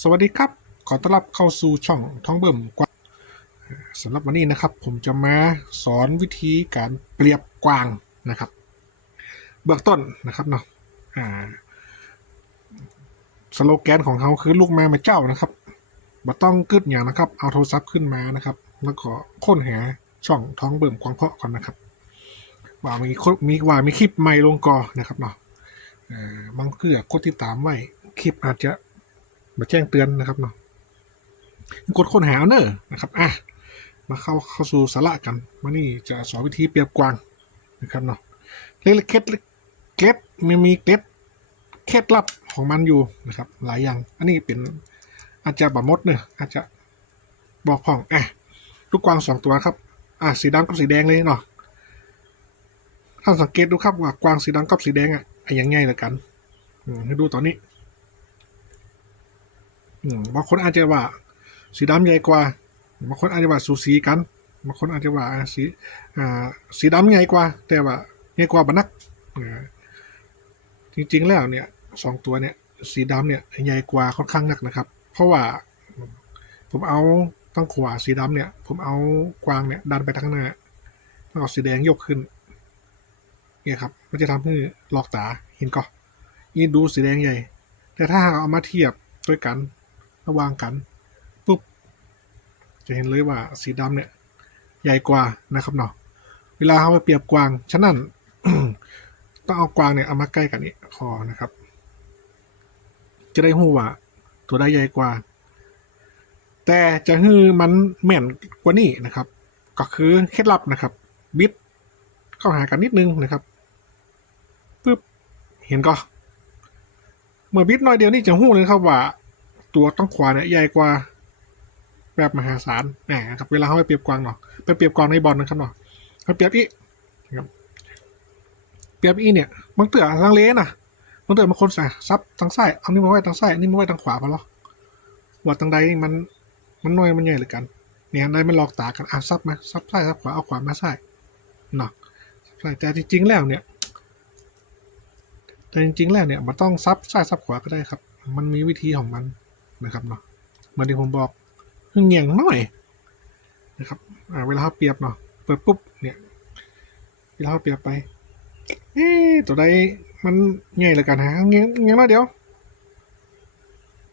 สวัสดีครับ ขอต้อนรับเข้าสู่ช่องท้องเบิ่มกวางสำหรับวันนี้นะครับ ผมจะมาสอนวิธีการเปรียบกวางนะครับ เบื้องต้นนะครับเนาะสโลแกนของเขาคือลูกแม่มาเจ้านะครับบ่ต้องกึดอย่างนะครับ เอาโทรศัพท์ขึ้นมานะครับ แล้วก็ค้นหาช่องท้องเบิ่มกวางเพาะก่อนนะครับ ว่ามีคนมีว่ามีคลิปใหม่ลงกอนะครับเนาะบางเพื่อกดติดตามไว้คลิปอาจจะ มาแจ้งเตือนนะครับเนาะกดค้นหาเนอะนะครับอะมาเข้าเข้าสู่สาระกันมานี่จะสอนวิธีเปรียบกวางนะครับเนาะเล็กเคล็ดเคล็ดมีมีเคล็ดเคล็ดลับของมันอยู่นะครับ หลายอย่าง อันนี้เป็นอาจจะบะมดเนอะอาจจะบอกพ่องอะลูกกวางสองตัวครับ อะสีดำกับสีแดงเลยเนาะท่านสังเกตดูครับว่ากวางสีดำกับสีแดงอะอ้ยังไงละกันให้ดูตอนนี้ บางคนอาจจะว่า สีดำใหญ่กว่าบางคนอาจจะว่าสูสีกันบางคนอาจจะว่าสีสีดำใหญ่กว่า แต่ว่าใหญ่กว่าบันนักจริงๆแล้วเนี่ยสองตัวเนี่ยสีดำเนี่ยใหญ่กว่าค่อนข้างนักนะครับ เพราะว่าผมเอาตั้งขวาสีดำเนี่ย ผมเอากวางเนี่ยดันไปทางหน้าแล้วเอาสีแดงยกขึ้นเนี่ยครับมันจะทำให้หลอกตาเห็นก็ยินดูสีแดงใหญ่ แต่ถ้าหากเอามาเทียบด้วยกัน ระหว่างกันปุ๊บจะเห็นเลยว่าสีดำเนี่ย ใหญ่กว่านะครับเนาะเวลาเขาไปเปรียบกวางฉะนั้นต้องเอากวางเนี่ยเอามาใกล้กันนี่พอนะครับ จะได้หูว่าตัวใดใหญ่กว่า แต่จะฮือมันแม่นกว่านี้นะครับ ก็คือเคล็ดลับนะครับ บิดเข้าหากันนิดนึงนะครับปุ๊บเห็นก็เมื่อบิดน้อยเดียวนี่จะหู้เลยครับว่า ตัวต้องขวาเนี่ยใหญ่กว่า แบบมหาศาลแหมครับ เวลาเขาไปเปรียบกวางเนาะไปเปรียบกวางในบอลนะครับเนาะไปเปรียบอีนะครับเปรียบอีเนี่ยบางเตือลังเลนะบางเตือบางคนใส่ซับทางซ้ายเอานี่มาไว้ทางซ้ายอันนี่มาไว้ทางขวาพอหรอว่าทางใดมันมันน้อยมันใหญ่เลยกันเนี่ยใดมันหลอกตากันอะซับมาซับซ้ายซับขวาเอาขวามาซ้ายเนาะแต่จริงๆแล้วเนี่ยแต่จริงๆแล้วเนี่ยมันต้องซับซ้ายซับขวาก็ได้ครับ มันมีวิธีของมัน นะครับเนาะเหมือนที่ผมบอกเพิ่งเงียงหน่อยนะครับอ่าเวลาเขาเปรียบเนาะเปิดปุ๊บเนี่ยเวลาเขาเปรียบไปเอ๊ตัวใดมันเงียเลยกันฮะเงียงเงียงมาเดี๋ยว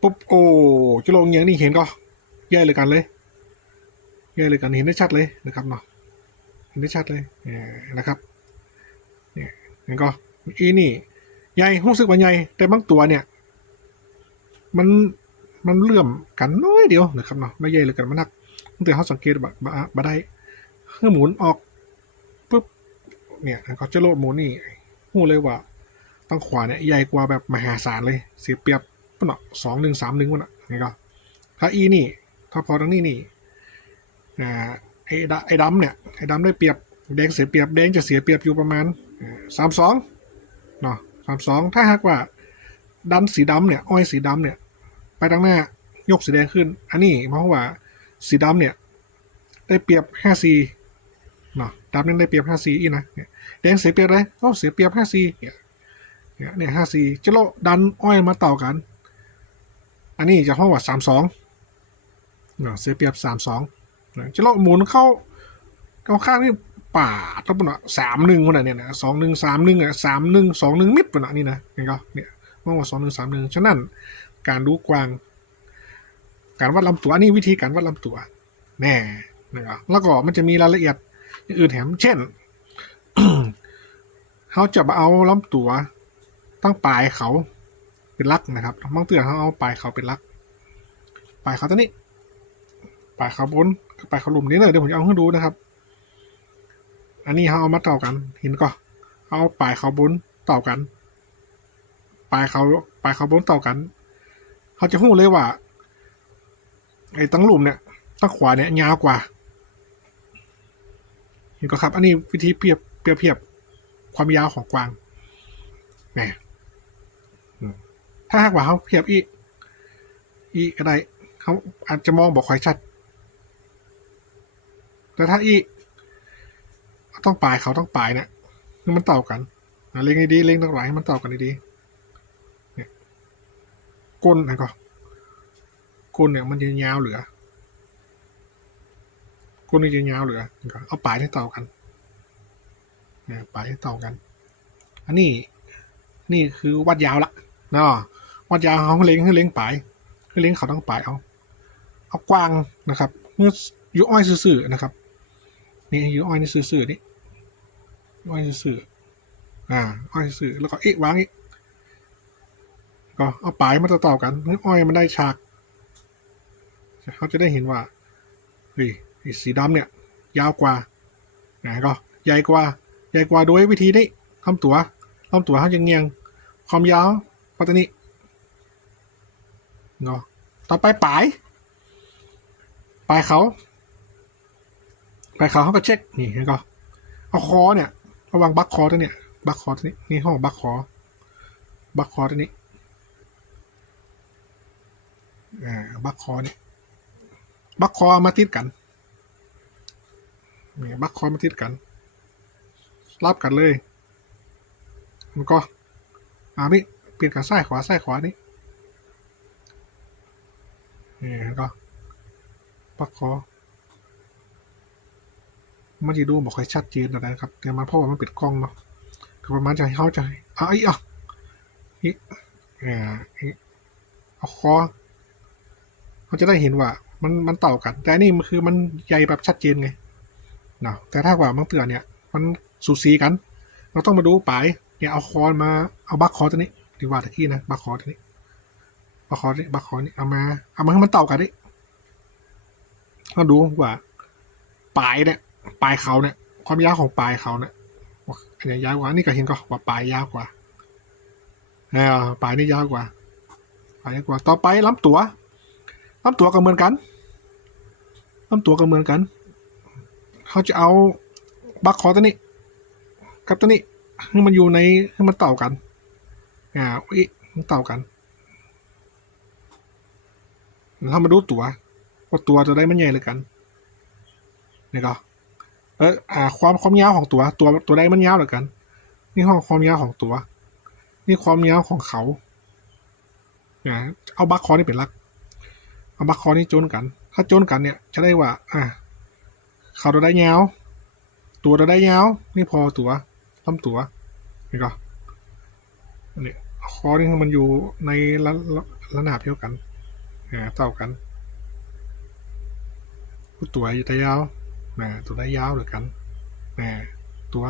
ปุ๊บโอ้จะลงเงียงนี่เห็นก็แย่เลยกันเลยแย่เลยกันเห็นได้ชัดเลยนะครับเนาะเห็นได้ชัดเลยเนี่ยนะครับเนี่ยเห็นก็อีนี่ใหญ่รู้สึกว่าใหญ่แต่บางตัวเนี่ย มัน มันเลื่อมกันน้อยเดียวนะครับเนาะไม่ใหญ่เลยกันมานักตั้งแต่เขาสังเกตแบบมาได้เมื่อหมุนออกปุ๊บเนี่ยเขาจะโลดหมุนนี่หูเลยว่าตั้งขวาเนี่ยใหญ่กว่าแบบมหาศาลเลยเสียเปรียบปะเนาะสองหนึ่งสามหนึ่งวะเนาะนี่ก็ถ้าอีนี่ ถ้าพอทั้งนี้นี่อ่าไอ้ดไอ้ดำเนี่ยไอ้ดำได้เปรียบแดงเสียเปรียบแดงจะเสียเปรียบอยู่ประมาณสามสองเนาะสามสองถ้าหากว่าดันสีดำเนี่ยอ้อยสีดำเนี่ย ไปด้านหน้ายกสีแดงขึ้น อันนี้เพราะว่าสีดำเนี่ย ได้เปรียบห้าซีเนาะดำนั่นได้เปรียบห้าซีอีนะเนี่ยแดงเสียเปรียบเลยก็เสียเปรียบห้าซีเนี่ยเนี่ยเนี่สีจะโลดันอ้อยมาต่อกัน อันนี้จะเพราะว่าสามสองเนาะเสียเปรียบสามสองจะโลหมุนเข้าเข้าข้างนี่ป่าทั้งหมดสามหนึ่งคนน่ะเนี่ยนะสองหนึ่งสามหนึ่งอะสามหนึ่งสองหนึ่งมิดปะนะนี่นะเห็นก็เนี่ยว่าว่าสองหนึ่งสามหนึ่งฉะนั้น การดูกวาง การวัดลำตัวนนี้วิธีการวัดลำตัว แน่นะครับแล้วก็มันจะมีรายละเอียดอื่นแถมเช่นเขาจะเอาลำตัวตั้งปลายเขาเป็นลักนะครับบางเตือเขาเอาปลายเขาเป็นลัก ปลายเขาตัวนี้ปลายเขาบนปลายเขาหลุมนี้เลยเดี๋ยวผมจะเอาให้ดูนะครับ อันนี้เขาเอามาต่อกันเห็นก็เอาปลายเขาบนต่อกัน ปลายเขาปลายเขาบนต่อกัน เขาจะหู้เลยว่า ไอ้ตั้งลุมเนี่ยตั้งขวาเนี่ยยาวกว่า เห็นก็ครับ อันนี้วิธีเปรียบเปรียบเทียบความยาวของกวางแหมถ้าหากว่าเขาเทียบอีกอีกก็ได้เขาอาจจะมองบอกค่อยชัด แต่ถ้าอีกต้องปลายเขาต้องปลายเนี่ยมันต่อกันเล็งดีๆเล็งตรงไหนให้มันต่อกันดีๆ ก้นนะก็ก้นเนี่ยมันจะยาวเหลือก้นนี่จะยาวเหลือนะครับเอาปลายที่ต่อกันเนี่ยปลายที่ต่อกัน อันนี้ นี่คือวัดยาวละเนาะวัดยาวเขาเล็งให้เล็งปลายให้เล็งเขาต้องปลายเอาเอากว้างนะครับเมื่ออยู่อ้อยซื่อๆนะครับนี่อยู่อ้อยนี่ซื่อๆนี่อ้อยซื่อๆอ่าอ้อยซื่อแล้วก็เอ๊ะวางอีก ก็เอาปลายมาต่อๆกันเมื่ออ้อยมันได้ฉากเขาจะได้เห็นว่าเฮ้ยสีดำเนี่ย ยาวกว่านะก็ใหญ่กว่า ใหญ่กว่าโดยวิธีนี้ทำตัวทำตัวเขาจะเงียง ความยาวปัตตานีเนาะต่อไปปลายปลายเขาปลายเขาเขาก็เช็คนี่เห็นก็เอาคอเนี่ยระวังบักคอตัวเนี่ยบักคอตัวนี้นี่ห้องบักคอบักคอตัวนี้ อ่าบักคอนี่บักคอมาติดกันนี่บักคอมาติดกันรับกันเลย มันก็อ่านี่เปลี่ยนกันซ้ายขวาซ้ายขวานี่นี่เห็นก็ปักคอมันจะดูบอกค่อยชัดเจนนะครับ แต่มันเพราะว่ามันปิดกล้องเนาะก็ประมาณจะให้เข้าใจอะไอ้อะนี่อ่าเอาคอ เขาจะได้เห็นว่า มันมันต่ากัน แต่นี่มันคือมันใหญ่แบบชัดเจนไงเนาะแต่ถ้าว่าบางเตือนเนี่ย มันสูสีกัน เราต้องมาดูปลายเนี่ยเอาคอมาเอาบักคอตัวนี้ดีกว่าตะกี้นะบักคอตัวนี้บักคอนี่บักคอนี่เอามาเอามาให้มันต่ากันดิก็ดูว่าปลายเนี่ยปลายเขาเนี่ย ความยาวของปลายเขาเนี่ยอันนี้ยาวกว่านี่ก็เห็นก็ว่าปลายยาวกว่าเออปลายนี่ยาวกว่าปลายยาวกว่า ต่อไปลำตัว ลำตัวก็เหมือนกันลำตัวก็เหมือนกันเขาจะเอาบักคอตัวนี้ กับตัวนี้ให้มันอยู่ในให้มันเต่ากันอ่าอุ้ยมันเต่ากันเรามาดูตัวว่าตัวจะได้มันใหญ่เลยกันนี่ก็เอออ่า ความความยาวของตัว ตัวตัวใดมันยาวเลยกัน นี่ห้องความยาวของตัว นี่ความยาวของเขาเนี่ยเอาบัคคอนี่เป็นหลัก เอาบัคคอนี่โจนกัน ถ้าโจนกันเนี่ยจะได้ว่า อ่าเขาตัวได้ยาวตัวตัวได้ยาวนี่พอตัวลำตัวนี่ก็นี่คอนี่มันอยู่ในระระนาบเดียวกันอ่าเท่ากันตัวอยู่ได้ยาวนะตัวได้ยาวเหลือกันนะตัว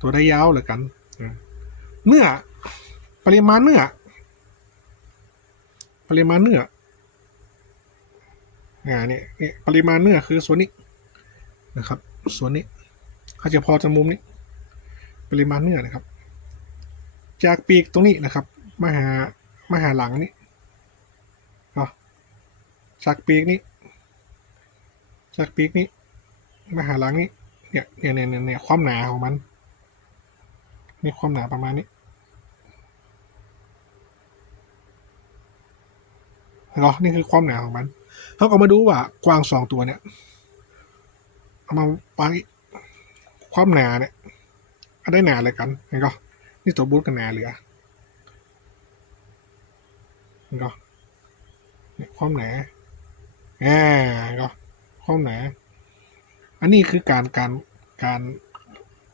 ตัวได้ยาวเหลือกันเนื้อปริมาณเนื้อปริมาณเนื้อ อ่าเนี่ยเนี่ยปริมาณเนื้อคือส่วนนี้นะครับ ส่วนนี้เขาจะพอจะมุมนี้ ปริมาณเนื้อนะครับ จากปีกตรงนี้นะครับมาหามาหาหลังนี้ก็จากปีกนี้จากปีกนี้มาหาหลังนี้เนี่ยเนี่ยเนี่ยเนี่ยเนี่ยความหนาของมันนี่ความหนาประมาณนี้เหรอนี่คือความหนาของมัน เขาก็มาดูว่ากวางสองตัวเนี่ยเอามาวางความหนาเนี่ยอันได้หนาเลยกันเห็นก็นี่ตัวบูทกับหนาเหลือเห็นก็เนี่ยความหนาอ่าก็ความหนาอันนี้คือการการการ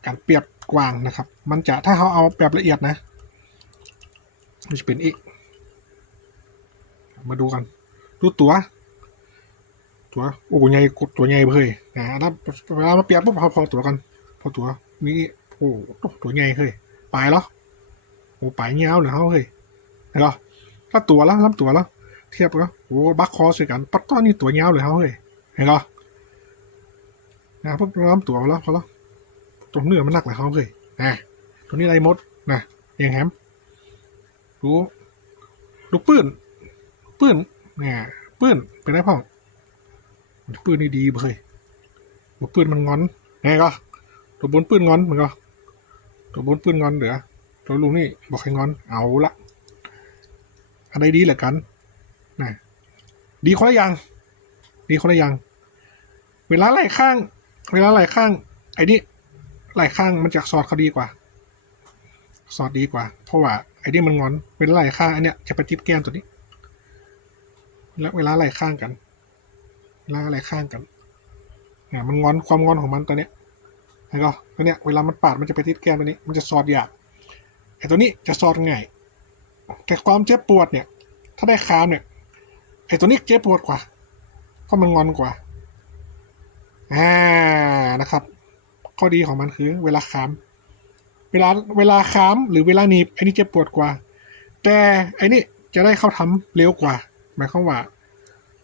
การเปรียบกว้างนะครับ มันจะถ้าเขาเอาแบบละเอียดนะ มันจะเป็นอีก มาดูกัน ดูตัว ตัวโอ้ใหญ่ตัวใหญ่เลยนะถ้าเวลามาเปรียบปุ๊บพอพอตัวกัน พอตัวมีโอ้ตัวใหญ่เลยปลายเหรอโอ้ปลายเงี้ยวเลยเขาเฮ้ยเหรอถ้าตัวแล้วลำตัวแล้วเทียบก็โอ้บักคอสวยกันปัตต้อนี่ตัวเงี้ยวเลยเขาเฮ้ยเห็นเหรอนะพวกล้ำตัวแล้วพอแล้วตัวเนื้อมันหนักเลยเขาเลยนะตัวนี้ไรมดนะเองแฮมดูดูปื้นปื้นเนี่ยปื้นเป็นไรพ่อ ปืนนี่ดีเลยตัวปืนมันงอนไงก็ตัวบนปืนงอนมันก็ตัวบนปืนงอนเหลือตัวลุงนี่บอกให้งอนเอาละอะไรดีเหลือกันนะดีคนละอย่างดีคนละอย่าง เวลาไหลข้าง เวลาไหลข้าง ไอ้นี่ไหลข้างมันจะสอดเขาดีกว่า สอดดีกว่า เพราะว่าไอ้นี่มันงอน เวลาไหลข้างอันเนี้ยจะไปติดแก้มตัวนี้ แล้วเวลาไหลข้างกัน เวลาไหลข้างกันเนี่ยมันงอนความงอนของมันตัวเนี้ยไอ้ก็ตัวเนี้ยเวลามันปาดมันจะไปติดแก้มตัวนี้ มันจะสอดยากไอ้ตัวนี้จะสอดง่ายแต่ความเจ็บปวดเนี่ย ถ้าได้คามเนี่ยไอ้ตัวนี้เจ็บปวดกว่าเพราะมันงอนกว่าอ่านะครับ ข้อดีของมันคือเวลาคามเวลาเวลาคามหรือเวลาหนีบไอ้นี่เจ็บปวดกว่า แต่ไอ้นี่จะได้เข้าทำเร็วกว่า หมายความว่า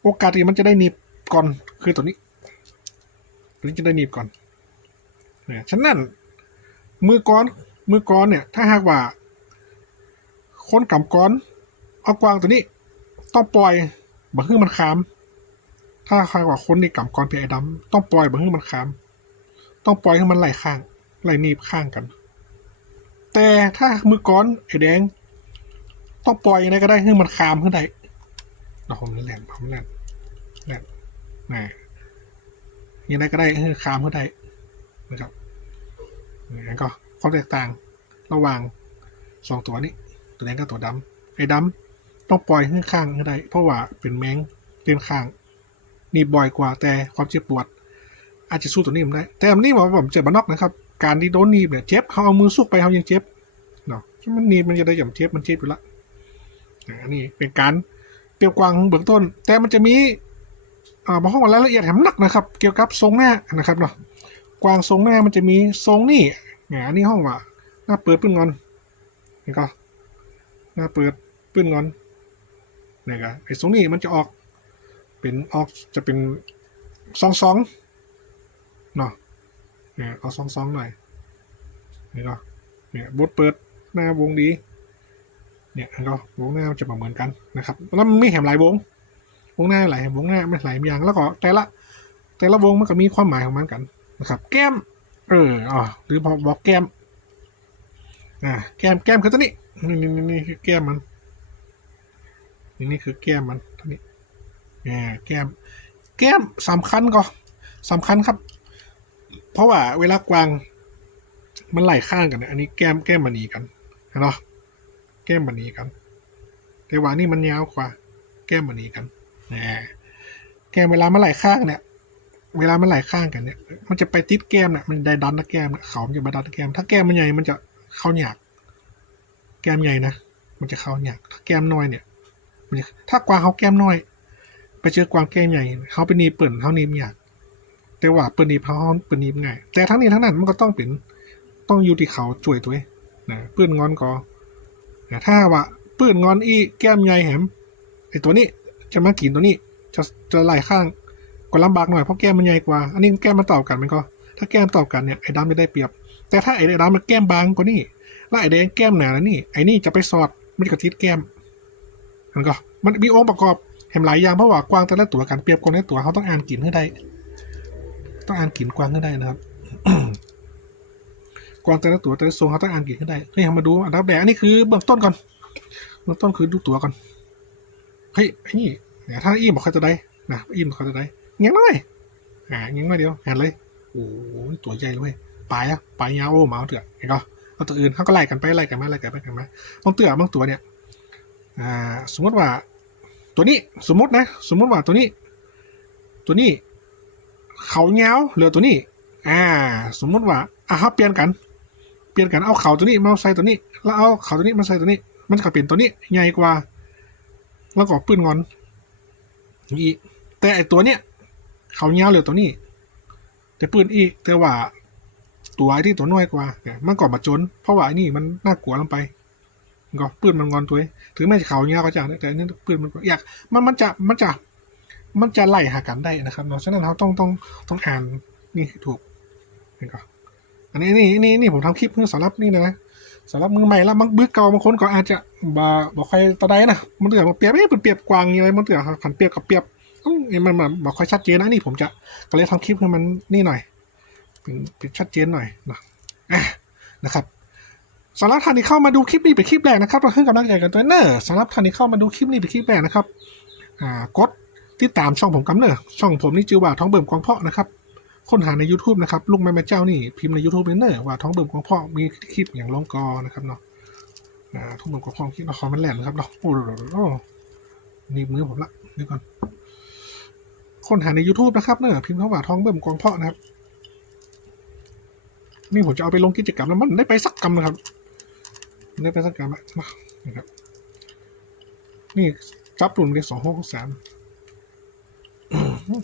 โอกาสที่มันจะได้หนีบ ก่อนคือตัวนี้ ตัวนี้จะได้หนีบก่อนเนี่ยฉะนั้น มือก้อนมือก้อนเนี่ย ถ้าหากว่า คนกำก้อน เอากวางตัวนี้ ต้องปล่อยบังฮึ่งมันคามถ้าหากว่าคนนี่กำก้อนเพียไอ้ดำต้องปล่อยบังฮึ่งมันคามต้องปล่อยให้มันไหลข้างไหลหนีบข้างกัน แต่ถ้ามือก้อนไอ้แดง ต้องปล่อยยังไงก็ได้ให้มันคามขึ้นได้เราผมแหลมผมแหลมแหลม นะยังไงก็ได้ให้คามขึ้นได้นะครับนี่ก็ความแตกต่างระหว่างสองตัวนี้ ตัวแดงกับตัวดำไอ้ดำต้องปล่อยให้ข้างขึ้ได้ เพราะว่าเป็นแมงเป็นข้าง นี่บ่อยกว่าแต่ความเจ็บปวด อาจจะสู้ตัวนี้มันได้ แต่อันนี้บอกว่าผมเจ็บบานนอกนะครับ การที่โดนหนีบเนี่ยเจ็บเขาเอามือซุกไปเขายังเจ็บเนาะมันหนีบมันจะได้อย่างเจ็บมันเจ็บอยู่ละอันนี้เป็นการเปรียบกวางเบื้องต้น แต่มันจะมี อ่าบางห้องรายละเอียดแถมหนักนะครับ เกี่ยวกับทรงหน้านะครับเนาะกวางทรงหน้ามันจะมีทรงนี่เนี่ยนนี้ห้องว่าหน้าเปิดปื้นงอนนี่ก็หน้าเปิดปื้นงอนนี่ก็ไอ้ทรงนี้มันจะออก เป็นออกจะเป็นซองซองเนาะเนี่ยเอาซองซองหน่อยนี่ก็เนี่ยบดเปิดหน้าวงดีเนี่ยก็วงหน้ามันจะเหมือนกันนะครับแล้วมันมีแหมหลายวง วงหน้าหลายวงหน้าไม่หลายอย่างแล้วก็แต่ละแต่ละวงมันก็มีความหมายของมันกันนะครับ แก้ม เอออ๋อหรือพอบอกแก้มอ่าแก้มแก้มคือตัวนี้นี่นี่นี่คือแก้มมันนี่นี่คือแก้มมันตัวนี้อ่าแก้ม แก้มสำคัญก็สำคัญครับ เพราะว่าเวลากวางมันไหลข้างกันเนี่ยอันนี้แก้มแก้มมันหนีกันเห็นเนาะแก้มมันหนีกัน แต่ว่านี่มันยาวกว่า แก้มมันหนีกัน นะแกมเวลามันไหลข้างเนี่ย เวลามันไหลข้างกันเนี่ย มันจะไปติดแก้มเนี่ยมันได้ดันนะแก้มเนี่ยเขามันจะมาดันนะแก้ม ถ้าแก้มมันใหญ่มันจะเข้าหยาก แก้มใหญ่นะมันจะเข้าหยาก ถ้าแก้มน้อยเนี่ย มันจะถ้ากวางเขาแก้มน้อย ไปเจอกวางแก้มใหญ่เขาเป็นนีเปิ่นเขานีมหยากแต่ว่าเปิ่นนีเขาเป็นนีง่าย แต่ทั้งนี้ทั้งนั้นมันก็ต้องเป็นต้องอยู่ที่เขาจ่วยตัวเองนะเปื้อนงอนก็ถ้าว่าปื้นงอนอีแก้มใหญ่แหมไอตัวนี้ จะมากินตัวนี้ จะจะไหลข้างก็ลำบากหน่อยเพราะแก้มมันใหญ่กว่า อันนี้แก้มมันต่อกันมันก็ ถ้าแก้มต่อกันเนี่ยไอ้ดำจะได้เปรียบ แต่ถ้าไอ้ดำมันแก้มบางกว่านี่แล้วไอ้แดงแก้มหนาแล้วนี่ไอ้นี่จะไปสอดมันกระทิดแก้มมันก็มันมีองค์ประกอบแหมหลายอย่างเพราะว่ากวางแต่ละตัวกันเปรียบกวางแต่ละตัวเขาต้องอ่านกลิ่นให้ได้ ต้องอ่านกลิ่นกวางให้ได้นะครับกวางแต่ละตัวแต่ละทรงเขาต้องอ่านกี่ขึ้ได้เฮ้ยมาดูอันดับแรกอันนี้คือเบื้องต้นก่อนเบื้องต้นคือดูตัวก่อน เฮ้ยไอ้นี่เนี่ยถ้าอิ่มบอกเขาจะได้นะอิ่มบอกเขาจะได้เงี้ยน้อยอ่าเงี้ยน้อยเดียวหันเลยโอ้โหตัวใหญ่เลยปลายอะปลายยาวโอ้หมาเอาเถอะเห็นก็เอาตัวอื่นเขาก็ไล่กันไปไล่กันมาไล่กันไปกันมาบางเตือบางตัวเนี่ยอ่าสมมติว่า ตัวนี้สมมตินะ สมมติว่าตัวนี้ ตัวนี้ เขาเงาเหลือตัวนี้ อ่า สมมติว่าอะเขาเปลี่ยนกัน เปลี่ยนกันเอาเขาตัวนี้มาใส่ตัวนี้ แล้วเอาเขาตัวนี้มาใส่ตัวนี้ มันก็เป็นตัวนี้ใหญ่กว่า แล้วก็ปื้นงอนอีกแต่ไอตัวเนี้ยเขาเงาเหลือตัวนี้ แต่ปื้นอีกแต่ว่า ตัวไอ้ที่ตัวน้อยกว่าเนี่ยมันก่อนมาจน เพราะว่าไอ้นี่มันน่ากลัวลงไปมันก็ปื้นมันงอนตัวเองถึงแม้จะเขาเงาก็จะแต่อันนี่ปื้นมันอยากมันมันจะมันจะ มันจะไล่หากันได้นะครับเนาะฉะนั้นเราต้องต้องต้องอ่านนี่ให้ถูกนี่ก็อันนี้นี่นี่นี่ผมทำคลิปเพื่อสำหรับนี่นะ สำหรับมือใหม่แล้วบางบื้อเก่าบางคนก็อาจจะบ่บอกใครตะไดนะมันเถื่อมาเปรียบเอ๊ะเป็นเปรียบกวางยังไงมันเถื่อผันเปรียบกับเปรียบอื้อมันมันบอกค่อยชัดเจนนะนี่ผมจะก็เลยทำคลิปให้มันนี่หน่อยเป็นชัดเจนหน่อยนะนะครับสำหรับท่านที่เข้ามาดูคลิปนี้เป็นคลิปแรกนะครับเราเพิ่งกำลังใจกันตัวเนอร์สำหรับท่านที่เข้ามาดูคลิปนี้เป็นคลิปแรกนะครับ อ่ากดติดตามช่องผมกำเนอร์ช่องผมนี่ชื่อว่าท้องเบิ่มกวางเพาะนะครับ ค้นหาใน YouTube นะครับลุงแม่แม่เจ้านี่พิมพ์ใน YouTube เนอร์ว่าท้องเบิ่มของพ่อมีคลิปอย่างลงกอนะครับเนาะอ่าท้องเบิ่มของพ่อคลิปละครมันแหลมนะครับเนาะโอ้โหนี่มือผมละเดี๋ยวก่อนค้นหาใน YouTube นะครับเนอะพิมพ์คำว่าท้องเบิ่มกองเพาะนะครับ นี่ผมจะเอาไปลงกิจกรรมแล้วมันได้ไปสักกรรมนะครับได้ไปสักกรรมมานะครับ นี่จับรุ่นได้สองหกสาม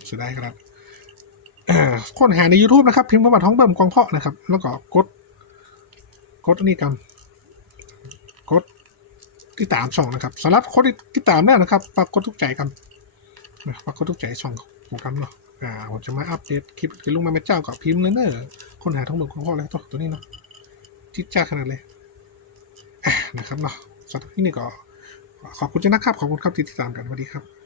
เสียดายครับ คนหาใน YouTube นะครับ พิมพ์คำว่าท้องเบิ่มกองเพาะนะครับ แล้วก็กด กดนนี้กำกดติดตามช่องนะครับสำหรับคนที่ตามแล้วนะครับฝากกดทุกใจกันนะฝากกดทุกใจช่องของกันเนาะอ่าผมจะมาอัปเดตคลิปกับลุงมาแม่เจ้ากับพิมพ์เลยเนอะคนหาท้องเบิ่มกองเพาะแล้วตัวตัวนี้เนาะจิ๊จ้าขนาดเลยนะครับเนาะสำหรับที่นี่ก็ขอบคุณเจ้านะครับ ขอบคุณครับที่ติดตามกันสวัสดีครับ